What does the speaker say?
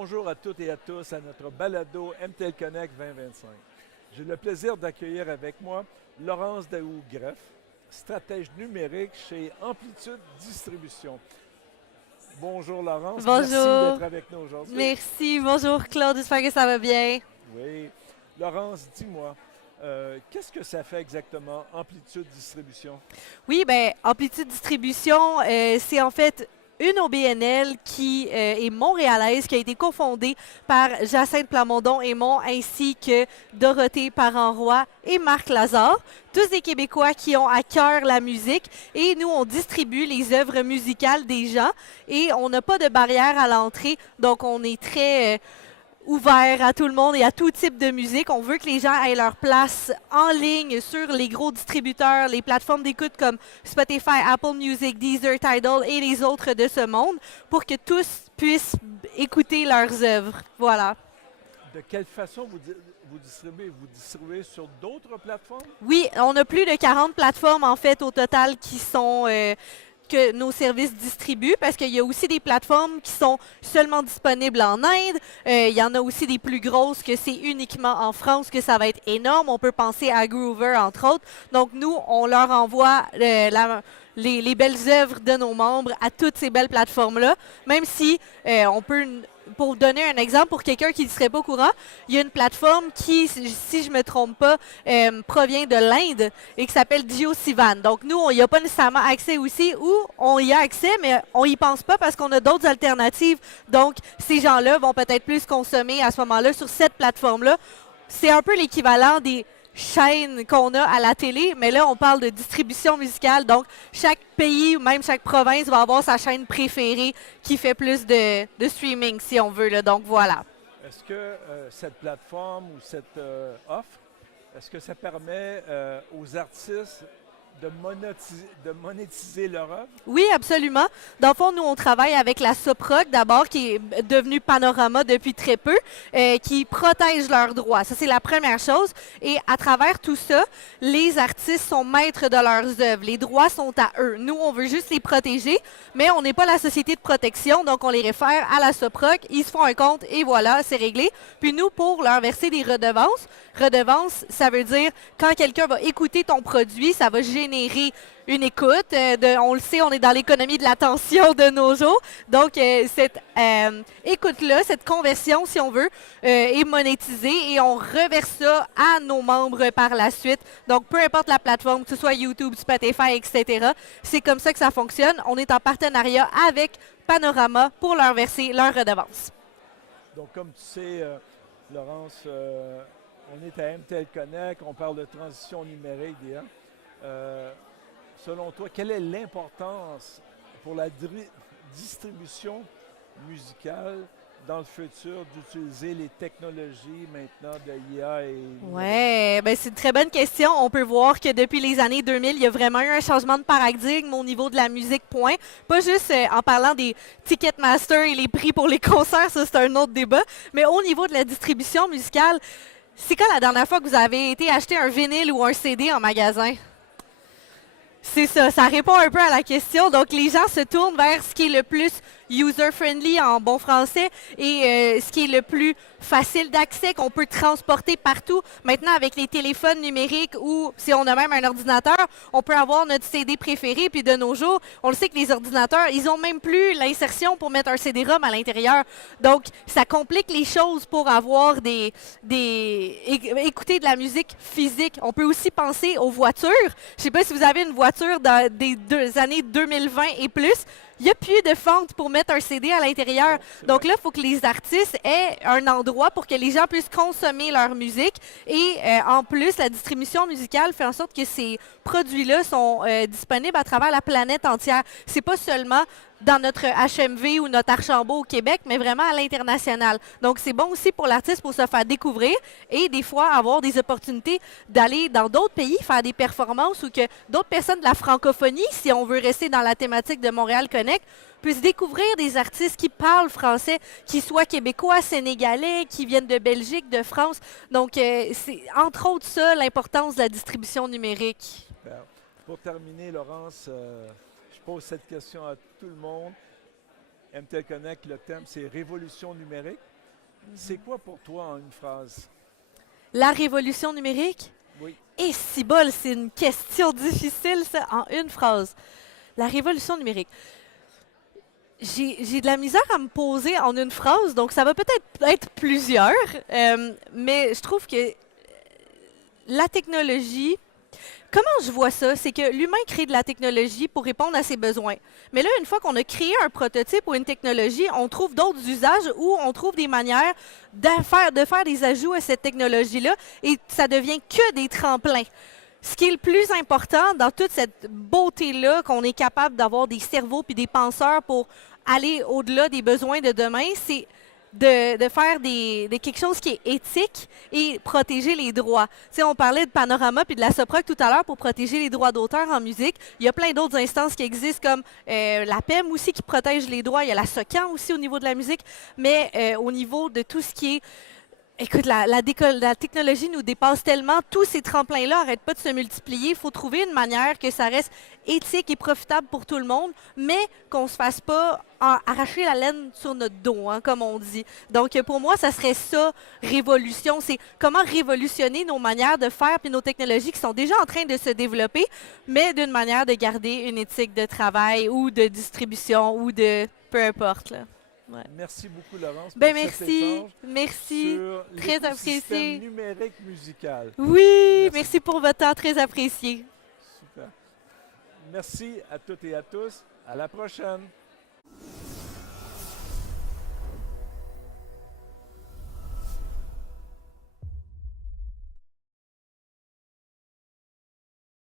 bonjour à toutes et à tous à notre balado MTL Connect 2025. J'ai le plaisir d'accueillir avec moi Laurence Daou-Greff, stratège numérique chez Amplitude Distribution. Bonjour Laurence, merci Bonjour. d'être avec nous aujourd'hui. Merci. Bonjour Claude, j'espère que ça va bien. Oui. Laurence, dis-moi, qu'est-ce que ça fait exactement Amplitude Distribution? Oui, ben Amplitude Distribution, c'est en fait une OBNL qui est montréalaise, qui a été cofondée par Jacinthe Plamondon-Aymon ainsi que Dorothée Parent-Roy et Marc Lazare, tous des Québécois qui ont à cœur la musique. Et nous, on distribue les œuvres musicales des gens et on n'a pas de barrière à l'entrée, donc on est très ouvert à tout le monde et à tout type de musique. On veut que les gens aient leur place en ligne sur les gros distributeurs, les plateformes d'écoute comme Spotify, Apple Music, Deezer, Tidal et les autres de ce monde pour que tous puissent écouter leurs œuvres. Voilà. De quelle façon vous distribuez? Vous distribuez sur d'autres plateformes? Oui, on a plus de 40 plateformes en fait au total qui sont que nos services distribuent parce qu'il y a aussi des plateformes qui sont seulement disponibles en Inde. Il y en a aussi des plus grosses que c'est uniquement en France que ça va être énorme. On peut penser à Groover entre autres. Donc nous, on leur envoie les belles œuvres de nos membres à toutes ces belles plateformes-là, même si on peut pour donner un exemple, pour quelqu'un qui ne serait pas au courant, il y a une plateforme qui, si je ne me trompe pas, provient de l'Inde et qui s'appelle JioSaavn. Donc, nous, on n'y a pas nécessairement accès aussi, ou on y a accès, mais on n'y pense pas parce qu'on a d'autres alternatives. Donc, ces gens-là vont peut-être plus consommer à ce moment-là sur cette plateforme-là. C'est un peu l'équivalent des chaînes qu'on a à la télé, mais là, on parle de distribution musicale. Donc, chaque pays ou même chaque province va avoir sa chaîne préférée qui fait plus de streaming, si on veut. Là. Donc, voilà. Est-ce que cette plateforme ou cette offre, est-ce que ça permet aux artistes de monétiser leur œuvre? Oui, absolument. Dans le fond, nous, on travaille avec la Soproc, d'abord, qui est devenue Panorama depuis très peu, qui protège leurs droits. Ça, c'est la première chose. Et à travers tout ça, les artistes sont maîtres de leurs œuvres. Les droits sont à eux. Nous, on veut juste les protéger, mais on n'est pas la société de protection, donc on les réfère à la Soproc. Ils se font un compte et voilà, c'est réglé. Puis nous, pour leur verser des redevances, ça veut dire quand quelqu'un va écouter ton produit, ça va générer une écoute. On le sait, on est dans l'économie de l'attention de nos jours. Donc, cette écoute-là, cette conversion, si on veut, est monétisée et on reverse ça à nos membres par la suite. Donc, peu importe la plateforme, que ce soit YouTube, Spotify, etc., c'est comme ça que ça fonctionne. On est en partenariat avec Panorama pour leur verser leur redevance. Donc, comme tu sais, Laurence, on est à MTL Connect, on parle de transition numérique, Dia. Selon toi, quelle est l'importance pour la distribution musicale dans le futur d'utiliser les technologies maintenant de IA et numérique? Ouais, ben c'est une très bonne question. On peut voir que depuis les années 2000, il y a vraiment eu un changement de paradigme au niveau de la musique, point. Pas juste en parlant des Ticketmaster et les prix pour les concerts, ça c'est un autre débat, mais au niveau de la distribution musicale, c'est quand la dernière fois que vous avez été acheter un vinyle ou un CD en magasin? C'est ça, ça répond un peu à la question. Donc, les gens se tournent vers ce qui est le plus user-friendly en bon français et ce qui est le plus facile d'accès, qu'on peut transporter partout. Maintenant, avec les téléphones numériques ou si on a même un ordinateur, on peut avoir notre CD préféré. Puis de nos jours, on le sait que les ordinateurs, ils ont même plus l'insertion pour mettre un CD-ROM à l'intérieur. Donc, ça complique les choses pour avoir écouter de la musique physique. On peut aussi penser aux voitures. Je ne sais pas si vous avez une voiture dans des années 2020 et plus. Il n'y a plus de fente pour mettre un CD à l'intérieur. Donc là, il faut que les artistes aient un endroit pour que les gens puissent consommer leur musique. Et en plus, la distribution musicale fait en sorte que ces produits-là sont disponibles à travers la planète entière. C'est pas seulement dans notre HMV ou notre Archambault au Québec, mais vraiment à l'international. Donc, c'est bon aussi pour l'artiste pour se faire découvrir et des fois avoir des opportunités d'aller dans d'autres pays, faire des performances ou que d'autres personnes de la francophonie, si on veut rester dans la thématique de Montréal Connect, puissent découvrir des artistes qui parlent français, qui soient québécois, sénégalais, qui viennent de Belgique, de France. Donc, c'est entre autres ça l'importance de la distribution numérique. Ben, pour terminer, Laurence, je pose cette question à tout le monde. MTL Connect, le thème, c'est révolution numérique. C'est quoi pour toi en une phrase? La révolution numérique? Oui. Et si bol, c'est une question difficile, ça, en une phrase. La révolution numérique. J'ai de la misère à me poser en une phrase, donc ça va peut-être être plusieurs, mais je trouve que la technologie, comment je vois ça, c'est que l'humain crée de la technologie pour répondre à ses besoins. Mais là, une fois qu'on a créé un prototype ou une technologie, on trouve d'autres usages ou on trouve des manières de faire des ajouts à cette technologie-là et ça devient que des tremplins. Ce qui est le plus important dans toute cette beauté-là, qu'on est capable d'avoir des cerveaux puis des penseurs pour aller au-delà des besoins de demain, c'est de faire quelque chose qui est éthique et protéger les droits. Tu sais, on parlait de Panorama puis de la SOPROC tout à l'heure pour protéger les droits d'auteur en musique. Il y a plein d'autres instances qui existent comme la PEM aussi qui protège les droits. Il y a la SOCAN aussi au niveau de la musique. Mais au niveau de tout ce qui est écoute, la technologie nous dépasse tellement. Tous ces tremplins-là n'arrêtent pas de se multiplier. Il faut trouver une manière que ça reste éthique et profitable pour tout le monde, mais qu'on ne se fasse pas arracher la laine sur notre dos, hein, comme on dit. Donc, pour moi, ça serait ça, révolution. C'est comment révolutionner nos manières de faire et nos technologies qui sont déjà en train de se développer, mais d'une manière de garder une éthique de travail ou de distribution ou de peu importe, là. Ouais. Merci beaucoup, Laurence, Ben pour cet merci, échange merci, sur très l'écosystème apprécié. numérique musical. Oui, merci pour votre temps, très apprécié. Super. Merci à toutes et à tous. À la prochaine.